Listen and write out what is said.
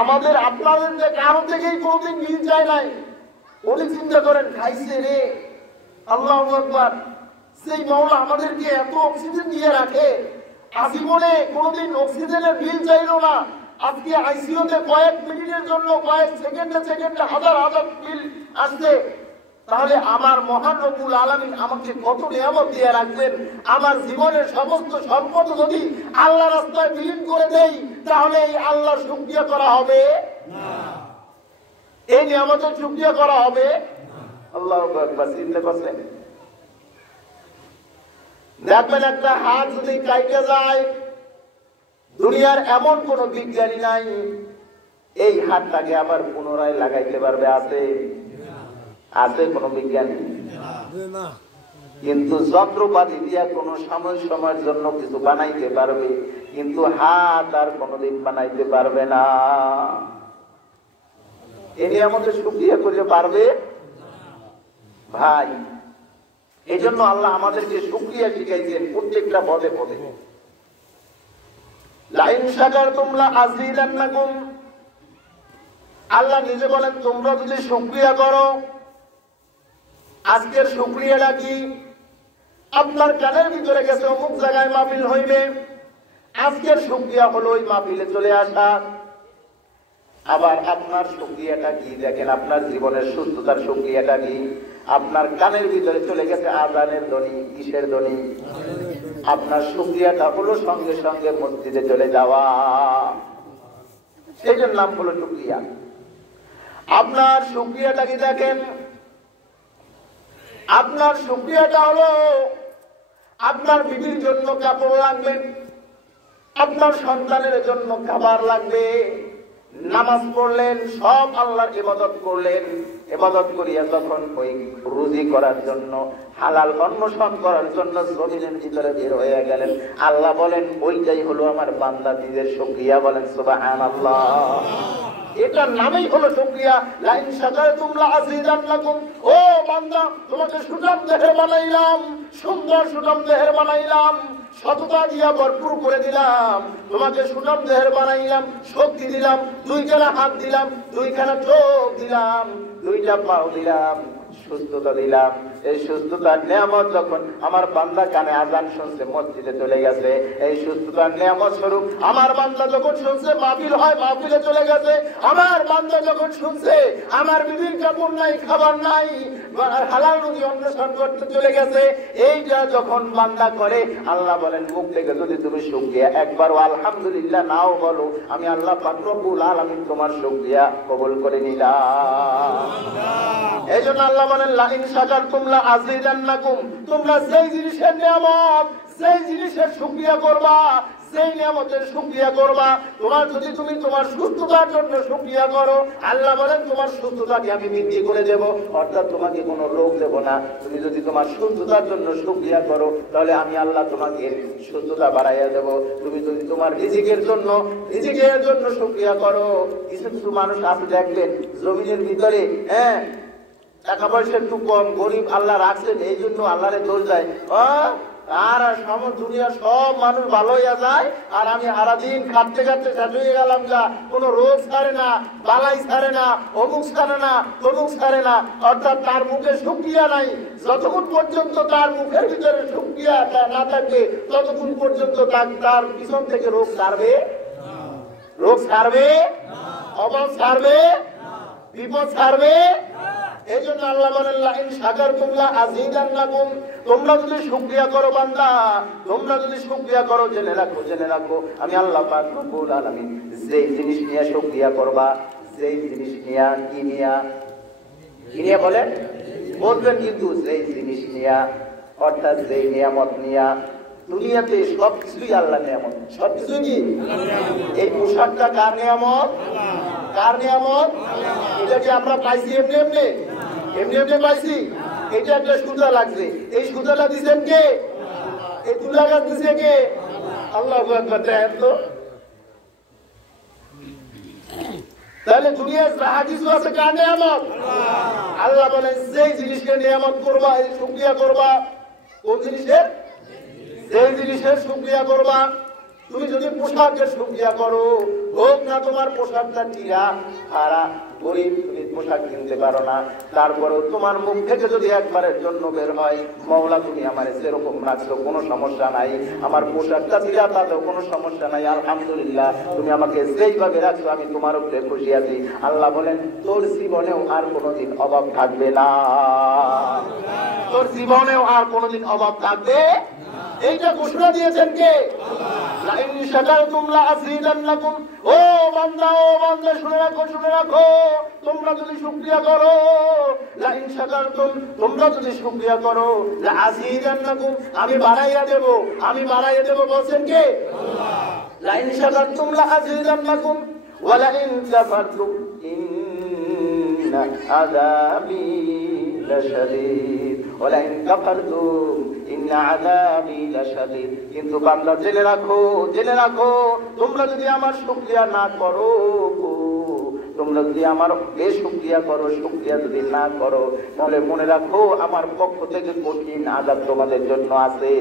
আমাদের আপনাদের যে কারো থেকেই কোনদিন মিল যায় নাই, উনি চিন্তা করেন খাইছে রে, আল্লাহু আকবার। সেই মাওলা আমাদেরকে এত অক্সিজেন দিয়ে রাখে, আজীবনে কোনদিন অক্সিজেনের বিল চাইলো না। আজকে আইসিইউতে কয়েক মিনিটের জন্য, কয়েক সেকেন্ডে হাজার হাজার বিল আসছে। তাহলে আমার মহান রব্বুল আলামিন আমাকে কত নিয়ামত দিয়ে রাখবেন। আমার জীবনের সমস্ত সম্পদ যদি আল্লাহ রাস্তায় বিলীন করে দেই, তাহলে এই আল্লাহর শুকরিয়া করা হবে না, এই নিয়ামতের শুকরিয়া করা হবে। আল্লাহু আকবার। চিন্তা করছেন? দেখবেন একটা হাত যদি কাইটে যায়, দুনিয়ার এমন কোন বিজ্ঞানী নাই এই হাতটাকে আবার পুনরায় লাগাইতে পারবে। আছে কোন বিজ্ঞানী? কিন্তু যন্ত্রপাতি দিয়া কোন সময়ের জন্য কিছু বানাইতে পারবে, কিন্তু হাত আর কোনদিন বানাইতে পারবে না। এটি আমাদের শুকরিয়া করতে পারবে ভাই। এই জন্য আল্লাহ আমাদেরকে শুকরিয়া শিখাইছেন প্রত্যেকটা পদে পদে। লাইন শাকারতুম লাআযীদান্নাকুম, আল্লাহ নিজে বলেন তোমরা যদি শুকরিয়া করো। আজকের শুকরিয়াটা কি? আপনার কানের ভিতরে গেছে অমুক জায়গায় মাহফিল হইবে, আজকের শুকরিয়া হলো ওই মাহফিলে চলে আসা। আবার আপনার শুকরিয়াটা কি? দেখেন আপনার জীবনের সুস্থতার শুকরিয়াটা কি? আপনার কানের ভিতরে চলে গেছে আযানের ধ্বনি, কিসের ধ্বনি? আপনার শুকরিয়াটা হলো সঙ্গে সঙ্গে মসজিদে চলে যাওয়া, সেটার নাম হলো শুকরিয়া। আপনার শুকরিয়াটা কি? দেখেন আপনার শুকরিয়াটা হলো আপনার বিবির জন্য কাপড় লাগবে, আপনার সন্তানের জন্য খাবার লাগবে, নামাজ পড়লেন, সব আল্লাহর ইবাদত করলেন, ইবাদত করিয়া যখন ওই রুজি করার জন্য, হালাল অন্বেষণ করার জন্য জমিনের ভিতরে বের হয়ে গেলেন, আল্লাহ বলেন ওইটাই হলো আমার বান্দা নিজের শুকরিয়া। বলেন সুবহানাল্লাহ। এটার নামই হলো শুকরিয়া। লাইন শাকারতুম লাআযীদান্নাকুম, ও বান্দা তোমাকে সুঠাম দেহের বানাইলাম, সুন্দর সুঠাম দেহের বানাইলাম, সততা দিয়া ভরপুর করে দিলাম, তোমাকে সুঠাম দেহের বানাইলাম, শক্তি দিলাম, দুইখানা হাত দিলাম, দুইখানা চোখ দিলাম, দুইটা পাও দিলাম, সুস্থতা দিলাম। এই সুস্থতার নিয়ামত যখন আমার বান্দা কানে আযান শুনছে মসজিদে চলে গেছে, এই সুস্থতার নিয়ামত স্বরূপ আমার বান্দা যখন শুনছে মাহফিল হয় মাহফিলে চলে গেছে, আমার বান্দা যখন শুনছে আমার বিবির কাপড় নাই, খাবার নাই, হালাল রুজি অন্বেষণ করতে চলে গেছে, এইটা যখন বান্দা করে, আল্লাহ বলেন মুখ থেকে যদি তুমি শুকরিয়া একবারও আলহামদুলিল্লাহ নাও বলো, আমি আল্লাহ পাক রব্বুল আলামিন তোমার শুকরিয়া কবুল করে নিলাম। এই জন্য আল্লাহ বলেন লাইন শাকারতুম লাআযীদান্নাকুম, তোমরা সেই জিনিসের নিয়ামত, সেই জিনিসের শুকরিয়া করবা, সেই নিয়ামতের শুকরিয়া করবা। তুমি তোমার সুস্থতার জন্য শুকরিয়া করো, আল্লাহ বলেন তোমার সুস্থতাকে আমি বৃদ্ধি করে দেব, অর্থাৎ তোমাকে কোনো রোগ দেব না। তুমি যদি তোমার সুস্থতার জন্য শুকরিয়া করো, তাহলে আমি আল্লাহ তোমাকে সুস্থতা বাড়াইয়া দেব। তুমি যদি তোমার রিজিকের জন্য শুকরিয়া করো, কিছু কিছু মানুষ আপনি দেখবেন জমিনের ভিতরে টাকা পয়সা একটু কম, গরিব, আল্লাহ রাখছেন এই জন্য আল্লাহরে দোষ যায়। আর দুনিয়ার সব মানুষ ভালো হইয়া যায়, আর আমি সারাদিন খাটতে খাটতে শেষ হয়ে গেলাম, যা কোনো রোগ ছাড়ে না, বালাই ছাড়ে না, অমুক ছাড়ে না, তমুক ছাড়ে না। অর্থাৎ তার মুখে শুকরিয়া নাই। যতক্ষণ পর্যন্ত তার মুখের ভিতরে শুকরিয়া না থাকবে, ততক্ষণ পর্যন্ত তার পিছন থেকে রোগ ছাড়বে, অভাব ছাড়বে, বিপদ ছাড়বে। এই জন্য আল্লাহ বলেন লাইন শাকারতুম লাআযীদান্নাকুম, তোমরা যদি শুকরিয়া করো বান্দা, তোমরা যদি শুকরিয়া করো, জেনে রাখো আমি আল্লাহ পাক রব্বুল আলামিন যেই জিনিস নিয়ে শুকরিয়া করবা, যেই জিনিস নিয়ে কি নিয়ে বলেন বলবেন, কিন্তু যেই জিনিস নিয়ে, অর্থাৎ যেই নিয়ামত নিয়ে, দুনিয়াতে সবকিছুই আল্লাহ নিয়ামত, সবকিছু কি? এই পোশাকটা কার নিয়ামত? কার নিয়ামত? এটা কি আমরা পাইছি এমনি পাইছি? এটা একটা সুতা লাগছে, এই সুতাটা দিচ্ছেন কে? এই তুলা গাছ দিচ্ছে কে? আল্লাহু আকবার। তো তাহলে দুনিয়ার যাহা কিছু আছে কার নিয়ামত? আল্লাহ বলেন যেই জিনিসের নিয়ামত করবা, এই শুকরিয়া করবা। কোন জিনিসের? যেই জিনিসের শুকরিয়া করবা। তুমি যদি পোশাকের শুকরিয়া করো, হোক না তোমার পোশাকটা চিরা ভাড়া গরিব, তুমি পোশাক কিনতে পারো না, তারপরেও তোমার মুখ থেকে যদি একবারের জন্য বের হয়, মওলা তুমি আমার সেরকম রাখছো, কোনো সমস্যা নাই, আমার পোশাকটা চিরা তাতেও কোনো সমস্যা নাই, আলহামদুলিল্লাহ তুমি আমাকে সেইভাবে রাখছো, আমি তোমার উপরে খুশি আছি। আল্লাহ বলেন তোর জীবনেও আর কোনোদিন অভাব থাকবে না, তোর জীবনেও আর কোনোদিন অভাব থাকবে। এইটা ঘোষণা দিয়েছেন কে? লাইন শাকারতুম লাযীদান্নাকুম। ও বান্দা, ও বান্দা, শুনে রাখো, শুনে রাখো, তোমরা যদি শুকরিয়া করো, লাইন শাকারতুম, তোমরা যদি শুকরিয়া করো, লাযীদান্নাকুম, আমি বাড়াইয়া দেব, আমি বাড়াইয়া দেব। বলছেন কে? আল্লাহ। লাইন শাকারতুম লাযীদান্নাকুম ওয়া লাইন কাফারতুম ইন্না আযাবি লাশাদীদ ওয়া লাইন কাফারতুম ইন্না আযাবি লাশাদীদ। কিন্তু বান্দা জেনে রাখো, জেনে রাখো, তোমরা যদি আমার শুকরিয়া না করো, তোমরা যদি আমার বেশুকরিয়া করো, শুকরিয়া যদি না করো, তাহলে মনে রাখো আমার পক্ষ থেকে কঠিন আযাব তোমাদের জন্য আছে।